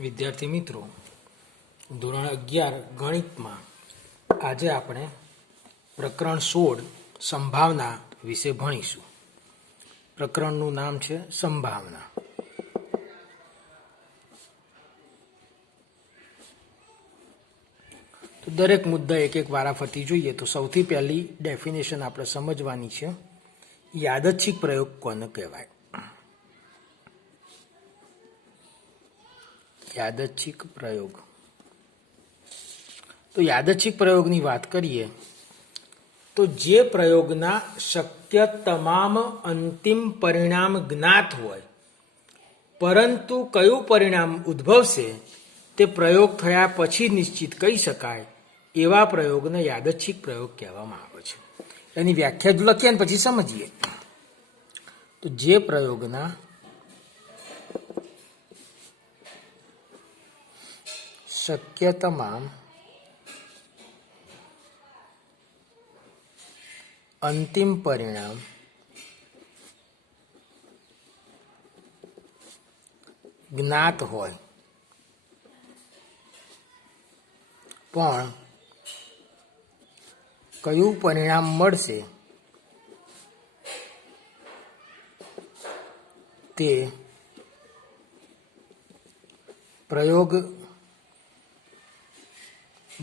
વિદ્યાર્થી મિત્રો, ધોરણ 11 ગણિતમાં આજે આપણે પ્રકરણ 16 સંભાવના વિશે ભણીશું. પ્રકરણનું નામ છે સંભાવના. તો દરેક મુદ્દા એક એક વારાફરતી જોઈએ. તો સૌથી પહેલી ડેફિનેશન આપણે સમજવાની છે, યાદચ્છિક પ્રયોગ કોને કહેવાય. યાદચ્છિક પ્રયોગ. તો યાદચ્છિક પ્રયોગની વાત કરીએ તો જે પ્રયોગના શક્ય તમામ અંતિમ પરિણામ જ્ઞાત હોય પરંતુ કયું પરિણામ ઉદ્ભવશે તે પ્રયોગ થયા પછી નિશ્ચિત કહી શકાય એવા પ્રયોગને યાદચ્છિક પ્રયોગ કહેવામાં આવે છે. એની વ્યાખ્યા લખીએ ને પછી સમજીએ. તો જે પ્રયોગના શક્ય તમામ અંતિમ પરિણામ જ્ઞાત હોય પણ કયું પરિણામ મળશે તે પ્રયોગ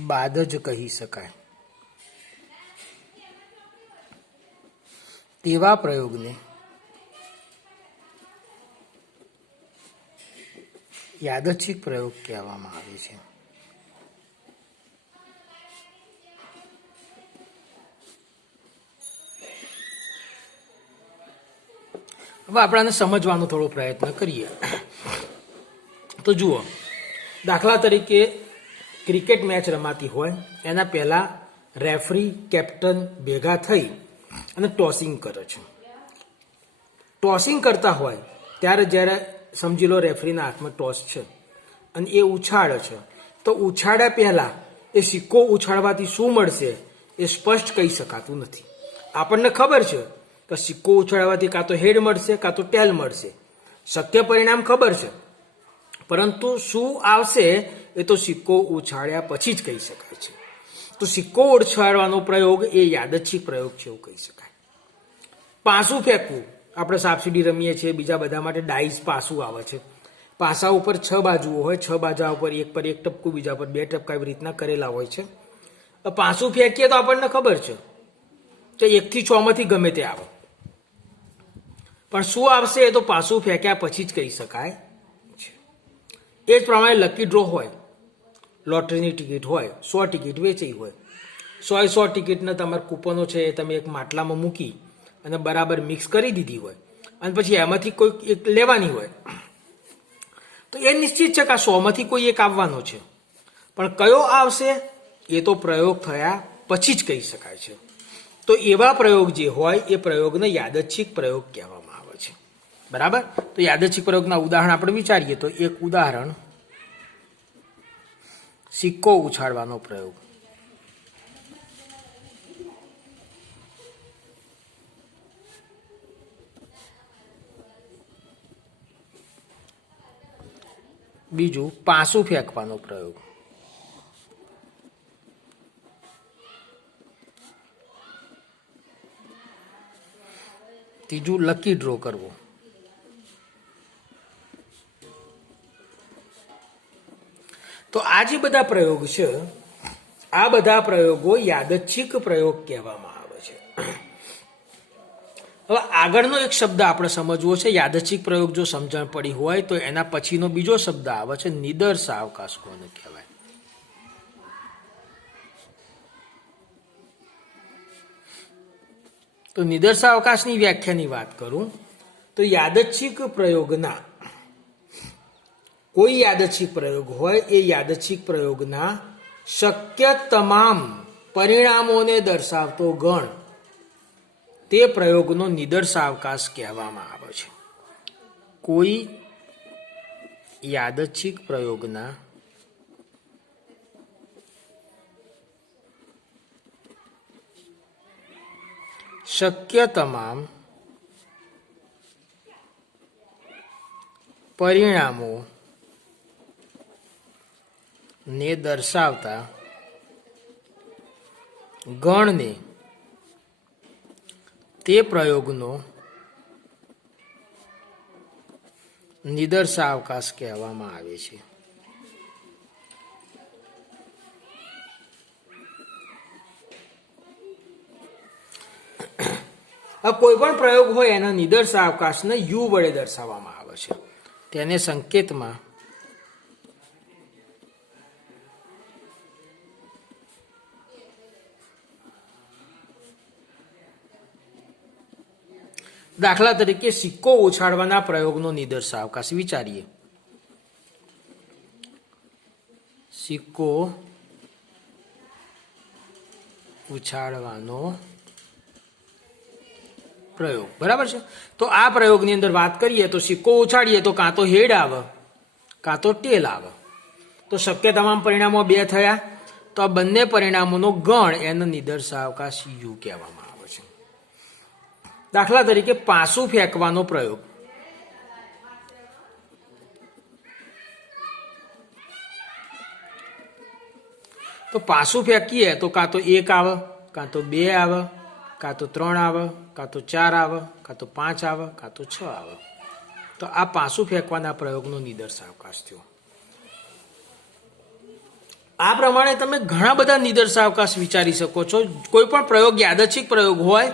બાદ જ કહી શકાય તેવા પ્રયોગને યાદચ્છિક પ્રયોગ કહેવામાં આવે છે. હવે આપણે સમજવાનો થોડો પ્રયત્ન કરીએ. તો જુઓ, દાખલા તરીકે ક્રિકેટ મેચ રમાતી હોય, એના પહેલાં રેફરી કેપ્ટન ભેગા થઈ અને ટોસિંગ કરે છે. ટોસિંગ કરતા હોય ત્યારે જ્યારે સમજી લો રેફરીના હાથમાં ટોસ છે અને એ ઉછાળે છે, તો ઉછાળ્યા પહેલાં એ સિક્કો ઉછાળવાથી શું મળશે એ સ્પષ્ટ કહી શકાતું નથી. આપણને ખબર છે કે સિક્કો ઉછાળવાથી કાં તો હેડ મળશે કાં તો ટેલ મળશે, શક્ય પરિણામ ખબર છે, પરંતુ શું આવશે એ તો સિક્કો ઉછાળ્યા પછી જ કહી શકાય છે. તો સિક્કો ઉછાળવાનો પ્રયોગ એ યાદચ્છિક પ્રયોગ છે એવું કહી શકાય. પાસું ફેંકવું, આપણે સાપસીડી રમીએ છીએ, બીજા બધા માટે ડાઈસ પાસું આવે છે. પાસા ઉપર 6 બાજુઓ હોય, 6 બાજુ ઉપર એક ટપકું, બીજા પર 2 ટપકા, એવી રીતના કરેલા હોય છે. પાસું ફેંકીએ તો આપણને ખબર છે કે 1 થી 6 માંથી ગમે તે આવે, પણ શું આવશે એ તો પાસું ફેંક્યા પછી જ કહી શકાય છે. એ જ પ્રમાણે લકી ડ્રો હોય, લોટરીની ટિકિટ હોય, 100 ટિકિટ વેચાઈ હોય, 100 ટિકિટને તમારા કૂપનો છે એ તમે એક માટલામાં મૂકી અને બરાબર મિક્સ કરી દીધી હોય અને પછી એમાંથી કોઈ એક લેવાની હોય, તો એ નિશ્ચિત છે કે આ 100માંથી કોઈ એક આવવાનો છે, પણ કયો આવશે એ તો પ્રયોગ થયા પછી જ કહી શકાય છે. તો એવા પ્રયોગ જે હોય એ પ્રયોગને યાદચ્છિક પ્રયોગ કહેવામાં આવે છે. બરાબર. તો યાદચ્છિક પ્રયોગના ઉદાહરણ આપણે વિચારીએ તો એક ઉદાહરણ, સિક્કો ઉછાળવાનો પ્રયોગ. બીજું પાસું ફેંકવાનો પ્રયોગ. ત્રીજું લકી ડ્રો કરવો. તો આ જે બધા પ્રયોગ છે, આ બધા પ્રયોગો યાદચ્છિક પ્રયોગ કહેવામાં આવે છે. હવે આગળનો એક શબ્દ આપણે સમજવો છે. યાદચ્છિક પ્રયોગ જો સમજણ પડી હોય તો એના પછીનો બીજો શબ્દ આવે છે નિદર્શાવકાશ કોને કહેવાય. તો નિદર્શાવકાશની વ્યાખ્યાની વાત કરું તો યાદચ્છિક પ્રયોગના, કોઈ યાદચ્છિક પ્રયોગ હોય એ યાદચ્છિક પ્રયોગના શક્ય તમામ પરિણામોને દર્શાવતો ગણ તે પ્રયોગનો નિદર્શાવકાશ કહેવામાં આવે છે. કોઈ યાદચ્છિક પ્રયોગના શક્ય તમામ પરિણામો ને દર્શાવતા ગણને તે પ્રયોગનો નિદર્શાવકાશ કહેવામાં આવે છે. કોઈ પણ પ્રયોગ હોય એના નિદર્શાવકાશને યુ વડે દર્શાવવામાં આવે છે. તેને સંકેતમાં દાખલા તરીકે સિક્કો ઉછાળવાના પ્રયોગનો નિદર્શાવકાશ વિચારીએ. સિક્કો ઉછાળવાનો પ્રયોગ, બરાબર છે. તો આ પ્રયોગની અંદર વાત કરીએ તો સિક્કો ઉછાળીએ તો કાં તો હેડ આવે કાં તો ટેલ આવે. તો શક્ય તમામ પરિણામો 2 થયા. તો આ બંને પરિણામોનો ગણ એનો નિદર્શાવકાશ યુ કહેવામાં આવે છે. દાખલા તરીકે પાસું ફેંકવાનો પ્રયોગ. તો પાસું ફેંકીએ તો કાં તો 1 આવે કાં તો 2 આવે કાં તો 3 આવે કાં તો 4 આવે કાં તો 5 આવે કાં તો 6 આવે. તો આ પાસું ફેંકવાના પ્રયોગનો નિદર્શાવકાશ થયો. આ પ્રમાણે તમે ઘણા બધા નિદર્શાવકાશ વિચારી શકો છો. કોઈ પણ પ્રયોગ યાદચ્છિક પ્રયોગ હોય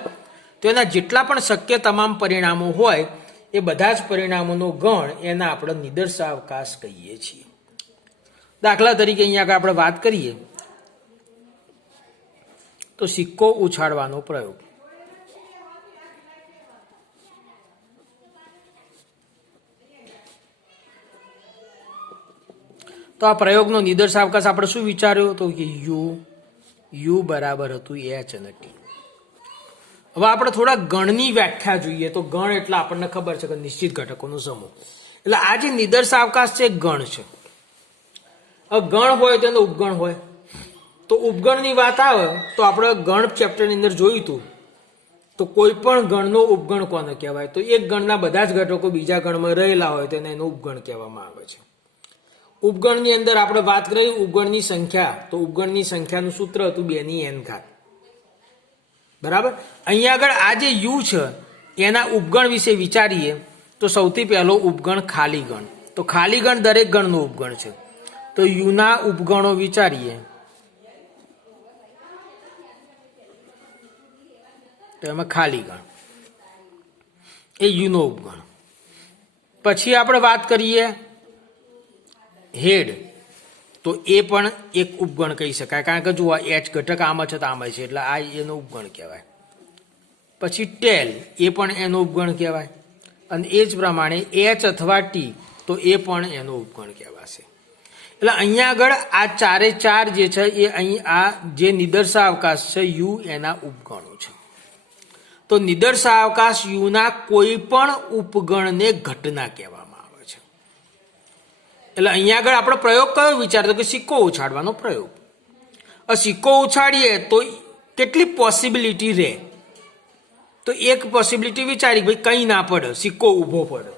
તો એના જેટલા પણ શક્ય તમામ પરિણામો હોય એ બધા જ પરિણામોનો ગણ એના આપણે નિદર્શાવકાશ કહીએ છીએ. દાખલા તરીકે અહીંયા આગળ આપણે વાત કરીએ તો સિક્કો ઉછાળવાનો પ્રયોગ. તો આ પ્રયોગનો નિદર્શાવકાશ આપણે શું વિચાર્યો તો કે યુ બરાબર હતું એચ અને ટી. હવે આપણે થોડા ગણની વ્યાખ્યા જોઈએ. તો ગણ એટલે આપણને ખબર છે કે નિશ્ચિત ઘટકોનો સમૂહ. એટલે આ જે નિદર્શાવકાશ છે ગણ છે. હવે ગણ હોય તો એનો ઉપગણ હોય. તો ઉપગણની વાત આવે તો આપણે ગણ ચેપ્ટરની અંદર જોયું હતું. તો કોઈ પણ ગણનો ઉપગણ કોને કહેવાય? તો એક ગણના બધા જ ઘટકો બીજા ગણમાં રહેલા હોય તો એનો ઉપગણ કહેવામાં આવે છે. ઉપગણની અંદર આપણે વાત કરી ઉપગણની સંખ્યા. તો ઉપગણની સંખ્યાનું સૂત્ર હતું 2n ઘાત. બરાબર. અહીંયા આગળ આ જે યુ છે એના ઉપગણ વિશે વિચારીએ તો સૌથી પહેલો ઉપગણ ખાલી ગણ. તો ખાલી ગણ દરેક ગણનો ઉપગણ છે. તો યુના ઉપગણો વિચારીએ તો એમાં ખાલી ગણ એ યુનો ઉપગણ. પછી આપણે વાત કરીએ હેડ. તો એ પણ એક ઉપગણ કહી શકાય કારણ કે જુઓ એચ ઘટક આમાં છે તો આમાં છે એટલે આ એનો ઉપગણ કહેવાય. પછી ટેલ એ પણ એનો ઉપગણ કહેવાય. અને એ જ પ્રમાણે એચ અથવા ટી તો એ પણ એનો ઉપગણ કહેવાશે. એટલે અહીંયા આગળ આ 4 જે છે એ અહીં આ જે નિદર્શાવકાશ છે યુ એના ઉપગણો છે. તો નિદર્શાવકાશ યુના કોઈ પણ ઉપગણને ઘટના કહેવામાં આવે છે. એટલે અહીંયા આગળ આપણે પ્રયોગ કયો વિચારતો કે સિક્કો ઉછાળવાનો પ્રયોગ. સિક્કો ઉછાળીએ તો કેટલી પોસિબિલિટી રહે? તો એક પોસિબિલિટી વિચારી ભાઈ કંઈ ના પડે, સિક્કો ઊભો પડે,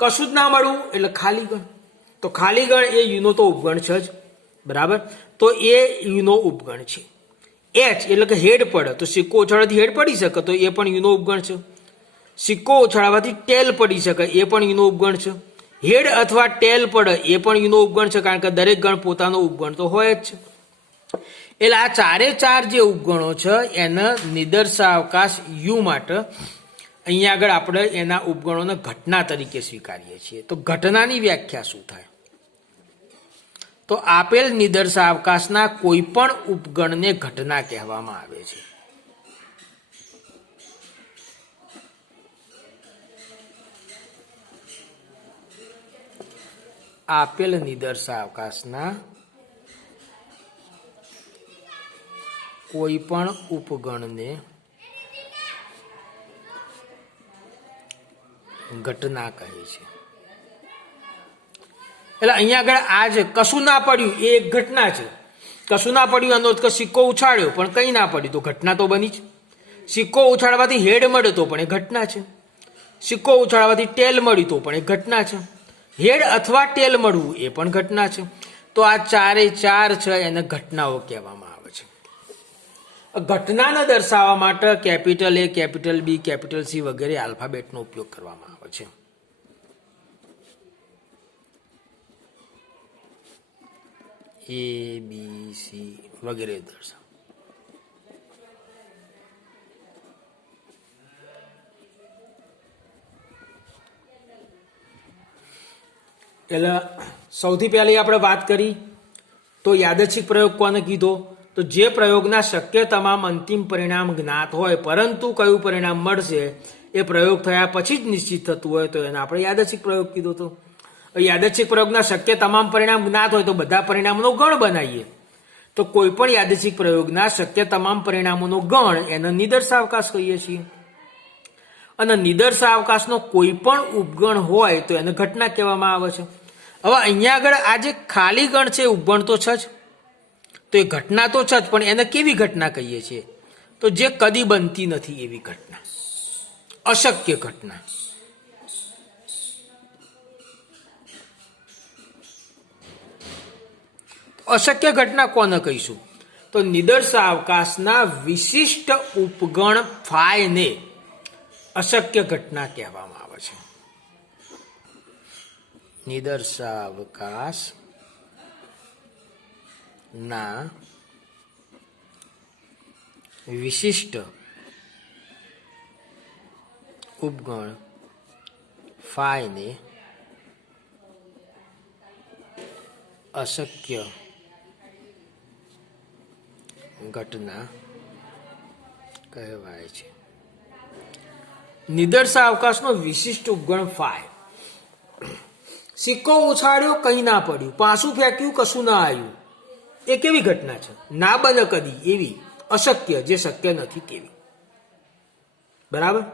કશું જ ના મળવું એટલે ખાલી ગણ. તો ખાલી ગણ એ યુનો તો ઉપગણ છે જ, બરાબર. તો એ યુનો ઉપગણ છે. એચ એટલે કે હેડ પડે તો સિક્કો ઉછાળવાથી હેડ પડી શકે તો એ પણ યુનો ઉપગણ છે. સિક્કો ઉછાળવાથી ટેલ પડી શકે એ પણ યુનો ઉપગણ છે. હેડ અથવા ટેલ પડે એ પણ યુનો ઉપગણ છે કારણ કે દરેક ગણ પોતાનો ઉપગણ તો હોય જ છે. એટલે આ 4 જે ઉપગણો છે એના નિદર્શાવકાશ યુ માટે અહીંયા આગળ આપણે એના ઉપગણોને ઘટના તરીકે સ્વીકારીએ છીએ. તો ઘટનાની વ્યાખ્યા શું થાય? તો આપેલ નિદર્શાવકાશના કોઈ પણ ઉપગણને ઘટના કહેવામાં આવે છે. આપેલ નિદર્શાવકાશના કોઈ પણ ઉપગણને ઘટના કહે છે. એટલે અહીંયા આગળ આ જે કશું ના પડ્યું એ એક ઘટના છે. કશું ના પડ્યું એનો અર્થ સિક્કો ઉછાળ્યો પણ કંઈ ના પડ્યું તો ઘટના તો બની જ. સિક્કો ઉછાળવાથી હેડ મળ્યો તો પણ એ ઘટના છે. સિક્કો ઉછાળવાથી ટેલ મળ્યું તો પણ એ ઘટના છે. હેડ અથવા ટેલ મળવું એ પણ ઘટના છે. તો આ ચારે ચાર છે એને ઘટનાઓ કહેવામાં આવે છે. ઘટનાને દર્શાવવા માટે capital A, capital B, capital C વગેરે આલ્ફાબેટનો ઉપયોગ કરવામાં આવે છે. A, B, C વગેરે દર્શાવ. એટલે સૌથી પહેલી આપણે વાત કરી તો યાદચ્છિક પ્રયોગ કોને કીધો? તો જે પ્રયોગના શક્ય તમામ અંતિમ પરિણામ જ્ઞાત હોય પરંતુ કયું પરિણામ મળશે એ પ્રયોગ થયા પછી જ નિશ્ચિત થતું હોય તો એને આપણે યાદચ્છિક પ્રયોગ કીધો. તો યાદચ્છિક પ્રયોગના શક્ય તમામ પરિણામ જ્ઞાત હોય તો બધા પરિણામોનો ગણ બનાવીએ. તો કોઈ પણ યાદચ્છિક પ્રયોગના શક્ય તમામ પરિણામોનો ગણ એને નિદર્શાવકાશ કહીએ છીએ. અને નિદર્શાવકાશનો કોઈ પણ ઉપગણ હોય તો એને ઘટના કહેવામાં આવે છે. હવે અહીંયા આગળ આ જે ખાલી ગણ છે ઉપગણ તો છે જ, તો એ ઘટના તો છે જ, પણ એને કેવી ઘટના કહીએ છીએ? તો જે કદી બનતી નથી એવી ઘટના, અશક્ય ઘટના. અશક્ય ઘટના કોને કહીશું? તો નિદર્શાવકાશના વિશિષ્ટ ઉપગણ ફાયને અશક્ય ઘટના કહેવામાં આવે છે. નિદર્શાવકાશ ના વિશિષ્ટ ઉપગણ ફાયને અશક્ય ઘટના કહેવાય છે. નિદર્શાવકાશનો વિશિષ્ટ ઉપગણ ફાય. સિક્કો ઉછાળ્યો કંઈ ના પડ્યું, પાછું ફેંક્યું કશું ના આવ્યું, એ કેવી ઘટના છે? ના બને કદી એવી, અશક્ય, જે શક્ય નથી તેવી. બરાબર.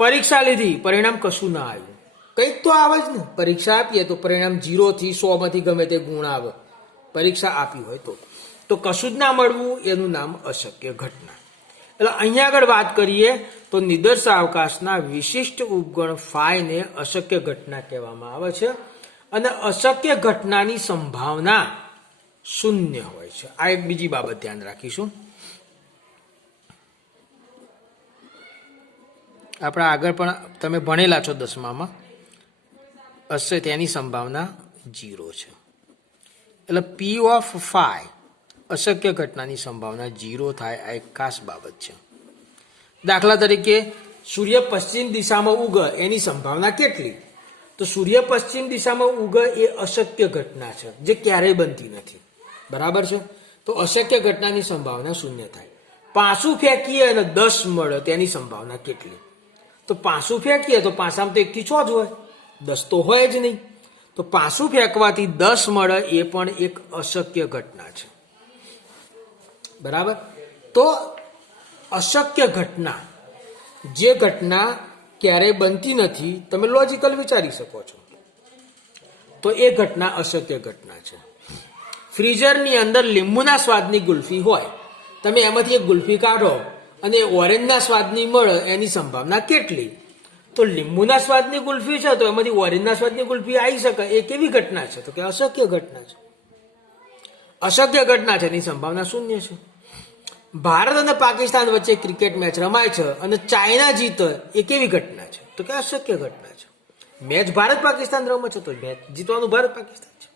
પરીક્ષા લીધી, પરિણામ કશું ના આવ્યું, કંઈક તો આવે જ ને. પરીક્ષા આપીએ તો પરિણામ 0 થી 100 માંથી ગમે તે ગુણ આવે, પરીક્ષા આપી હોય તો કશું જ ના મળવું એનું નામ અશક્ય ઘટના. એટલે અહીંયા આગળ વાત કરીએ તો નિદર્શાવકાશના વિશિષ્ટ ઉપગણ ફાયને અશક્ય ઘટના કહેવામાં આવે છે. અને અશક્ય ઘટનાની સંભાવના શૂન્ય હોય છે. આ એક બીજી બાબત ધ્યાન રાખીશું. આપણે આગળ પણ તમે ભણેલા છો 10મામાં, તેની સંભાવના 0 છે. એટલે P ઓફ ફાય, અશક્ય ઘટનાની સંભાવના 0 થાય. આ એક ખાસ બાબત છે. દાખલા તરીકે સૂર્ય પશ્ચિમ દિશામાં ઉગે એની સંભાવના કેટલી? તો સૂર્ય પશ્ચિમ દિશામાં ઉગે એ અશક્ય ઘટના છે, જે ક્યારેય બનતી નથી. બરાબર છે. તો અશક્ય ઘટનાની સંભાવના 0 થાય. પાસું ફેંકીએ અને 10 મળે તેની સંભાવના કેટલી? તો પાસું ફેંકીએ તો પાસામાં તો 1 થી 6 જ હોય, 10 તો હોય જ નહીં. તો પાસું ફેંકવાથી 10 મળે એ પણ એક અશક્ય ઘટના છે. બરાબર. તો અશક્ય ઘટના, જે ઘટના ક્યારેય બનતી નથી, તમે લોજિકલ વિચારી શકો છો, તો એ ઘટના અશક્ય ઘટના છે. ફ્રીઝરની અંદર લીંબુના સ્વાદની ગુલ્ફી હોય, તમે એમાંથી એક ગુલ્ફી કાઢો અને ઓરેન્જના સ્વાદની મળે એની સંભાવના કેટલી? તો લીંબુના સ્વાદની ગુલ્ફી છે તો એમાંથી ઓરેન્જના સ્વાદની ગુલ્ફી આવી શકે, એ કેવી ઘટના છે? તો કે અશક્ય ઘટના છે. અશક્ય ઘટના છે, એની સંભાવના 0 છે. ભારત અને પાકિસ્તાન વચ્ચે ક્રિકેટ મેચ રમાય છે અને ચાઇના જીતે, એ કેવી ઘટના છે? તો કે અશક્ય ઘટના છે. મેચ ભારત પાકિસ્તાન રમે છે તો મેચ જીતવાનું ભારત પાકિસ્તાન છે.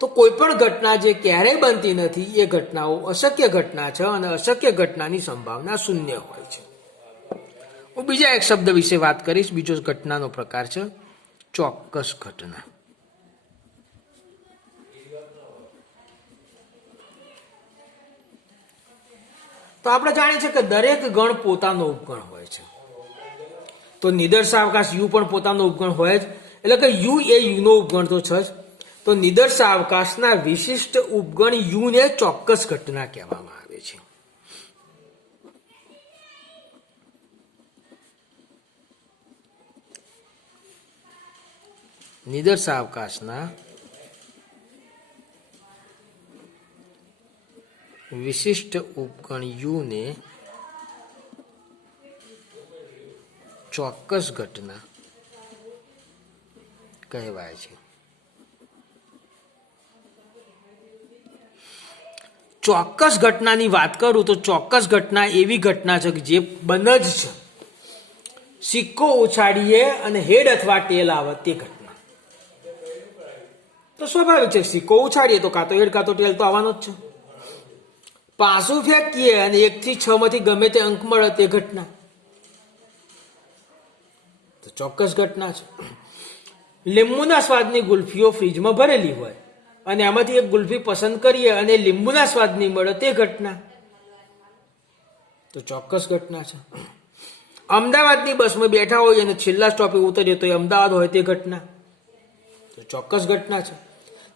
તો કોઈ પણ ઘટના જે ક્યારેય બનતી નથી એ ઘટનાઓ અશક્ય ઘટના છે, અને અશક્ય ઘટનાની સંભાવના 0 હોય છે. હું બીજા એક શબ્દ વિશે વાત કરીશ. બીજો ઘટનાનો પ્રકાર છે ચોક્કસ ઘટના. તો આપણે જાણીએ છીએ કે દરેક ગણ પોતાનો ઉપગણ હોય છે. તો નિદર્શાવકાશ યુ પણ પોતાનો ઉપગણ હોય જ, એટલે કે યુ એ યુનો ઉપગણ તો છે જ. તો નિદર્શાવકાશના વિશિષ્ટ ઉપગણ યુને ચોક્કસ ઘટના કહેવામાં આવે છે. નિદર્શાવકાશના વિશિષ્ટ ઉપગણ યુને ચોક્કસ ઘટના કહેવાય છે. ચોક્કસ ઘટનાની વાત કરું તો ચોક્કસ ઘટના એવી ઘટના છે કે જે બને જ છે. સિક્કો ઉછાળીએ અને હેડ અથવા ટેલ આવે તે ઘટના. તો સ્વાભાવિક છે, સિક્કો ઉછાળીએ તો કાં તો હેડ કાં તો ટેલ તો આવવાનો જ છે. પાસું ફેંકીએ અને 1 થી 6 માંથી ગમે તે અંક મળે તે ઘટના. તો ચોક્કસ ઘટના છે. લીંબુના સ્વાદની ગુલ્ફીઓ ફ્રીજમાં ભરેલી હોય અને આમાંથી એક ગુલ્ફી પસંદ કરીએ અને લીંબુના સ્વાદની મળે તે ઘટના. તો ચોક્કસ ઘટના છે. અમદાવાદની બસમાં બેઠા હોય અને છેલ્લા સ્ટોપે ઉતરીએ તો એ અમદાવાદ હોય તે ઘટના. તો ચોક્કસ ઘટના છે.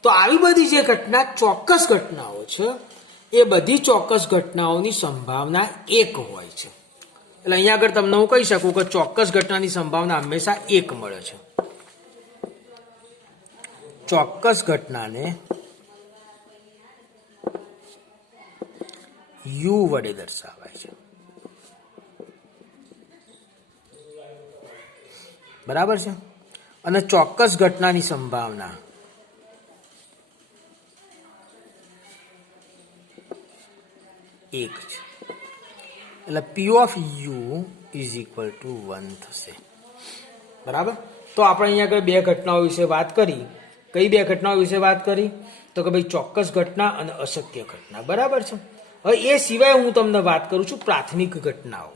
તો આવી બધી જે ઘટના ચોક્કસ ઘટનાઓ છે એ બધી ચોક્કસ ઘટનાઓની સંભાવના 1 હોય છે. એટલે અહીંયા આગળ તમને હું કહી શકું કે ચોક્કસ ઘટનાની સંભાવના હંમેશા 1 મળે છે. ચોક્કસ ઘટનાને યુ વડે દર્શાવાય છે. બરાબર છે. અને ચોક્કસ ઘટનાની સંભાવના એક છે. એટલે પી of you is equal to 1 થશે. બરાબર. તો આપણે અહીંયા આગળ 2 ઘટનાઓ વિશે વાત કરી. કઈ 2 ઘટનાઓ વિશે વાત કરી? તો કે ભાઈ ચોક્કસ ઘટના અને અશક્ય ઘટના. બરાબર છે. હવે એ સિવાય હું તમને વાત કરું છું પ્રાથમિક ઘટનાઓ.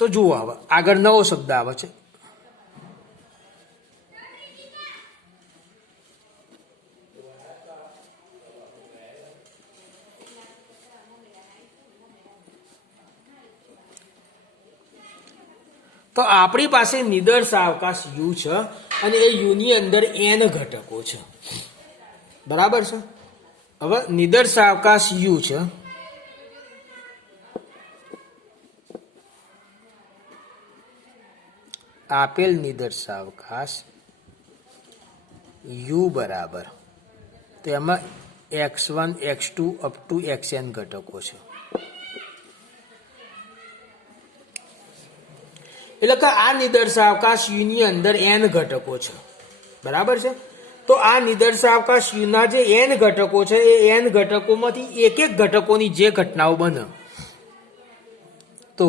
તો જુઓ, હવે આગળ નવો શબ્દ આવે છે. તો આપણી પાસે નિદર્શાવકાશ યુ છે અને એ યુની અંદર n ઘટકો છે. બરાબર છે. હવે નિદર્શાવકાશ યુ છે. આપેલ નિદર્શાવકાશ યુ બરાબર, તો એમાં x1 x2 up to xn ઘટકો છે. એટલે કે આ નિદર્શાવકાશ યુની અંદર n ઘટકો છે. બરાબર છે. તો આ નિદર્શાવકાશ યુના જે n ઘટકો છે એ n ઘટકોમાંથી એક ઘટકોની જે ઘટનાઓ બને તો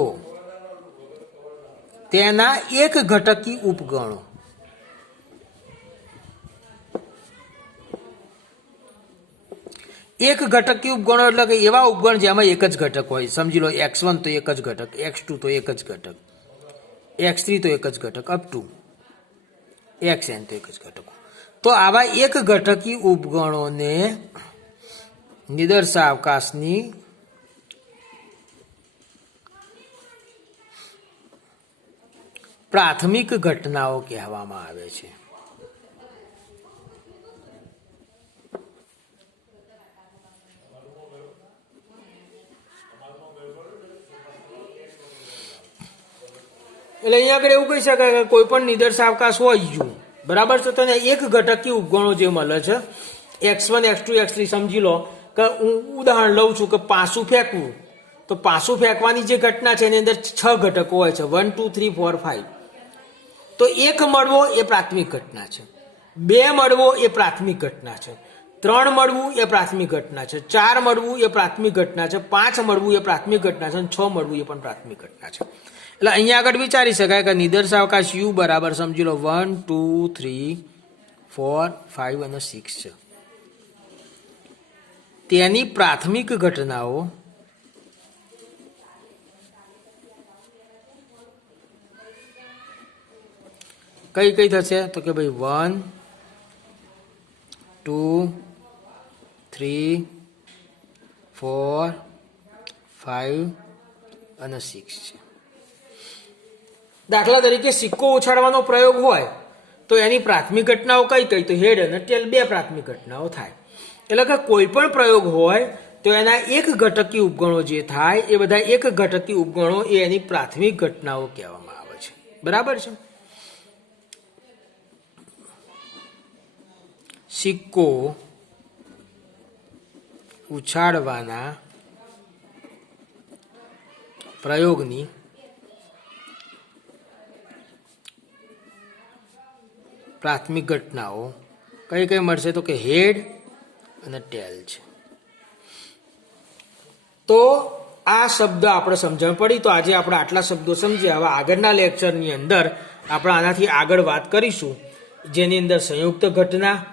તેના એક ઘટકી ઉપગણો એક ઘટકી ઉપગણો એટલે કે એવા ઉપગણ જેમાં એક જ ઘટક હોય. સમજી લો x1 તો એક જ ઘટક, x2 તો એક જ ઘટક, x3 તો એક જ ઘટક, અપ ટુ xn તો એક જ ઘટકો. તો આવા એક ઘટકી ઉપગણોને નિદર્શાવકાશની પ્રાથમિક ઘટનાઓ કહેવામાં આવે છે. એટલે અહીંયા આગળ એવું કહી શકાય કે કોઈ પણ નિદર્શાવકાશ હોય યુ, બરાબર છે, તો એક ઘટકી ઉપગણો જે મળે છે x1 x2 x3. સમજી લો કે હું ઉદાહરણ લઉં છું કે પાસું ફેંકવું, તો પાસું ફેંકવાની જે ઘટના છે એની અંદર 6 ઘટકો હોય છે, 1 2 3 4 5. તો 1 મળવો એ પ્રાથમિક ઘટના છે, 2 મળવો એ પ્રાથમિક ઘટના છે, 3 મળવું એ પ્રાથમિક ઘટના છે, 4 મળવું એ પ્રાથમિક ઘટના છે, 5 મળવું એ પ્રાથમિક ઘટના છે અને 6 મળવું એ પણ પ્રાથમિક ઘટના છે. એટલે અહીંયા આગળ વિચારી શકાય કે નિદર્શાવકાશ યુ બરાબર સમજી લો 1 2 3 4 5 અને 6 છે. તેની પ્રાથમિક ઘટનાઓ કઈ કઈ થશે? તો કે ભાઈ 1 2 3 4 5 અને 6 છે. દાખલા તરીકે સિક્કો ઉછાળવાનો પ્રયોગ હોય તો એની પ્રાથમિક ઘટનાઓ કઈ કઈ? તો હેડ અને ટેલ 2 પ્રાથમિક ઘટનાઓ થાય. એટલે કે કોઈ પણ પ્રયોગ હોય તો એના એક ઘટકી ઉપગણો જે થાય એ બધા એક ઘટકી ઉપગણો એ એની પ્રાથમિક ઘટનાઓ કહેવામાં આવે છે. બરાબર છે. સિક્કો ઉછાળવાના પ્રયોગની પ્રાથમિક ઘટનાઓ કઈ કઈ મળશે તો કે હેડ અને ટેલ છે. તો આ શબ્દ આપણે સમજણ પડી. તો આજે આપણે આટલા શબ્દો સમજ્યા. હવે આગળના લેક્ચરની અંદર આપણે આનાથી આગળ વાત કરીશું, જેની અંદર સંયુક્ત ઘટના,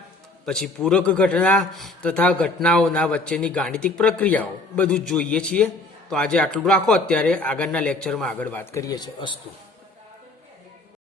પછી પૂરક ઘટના તથા ઘટનાઓના વચ્ચેની ગાણિતિક પ્રક્રિયાઓ બધું જ જોઈએ છીએ. તો આજે આટલું રાખો. અત્યારે આગળના લેક્ચરમાં આગળ વાત કરીએ છીએ. અસ્તુ.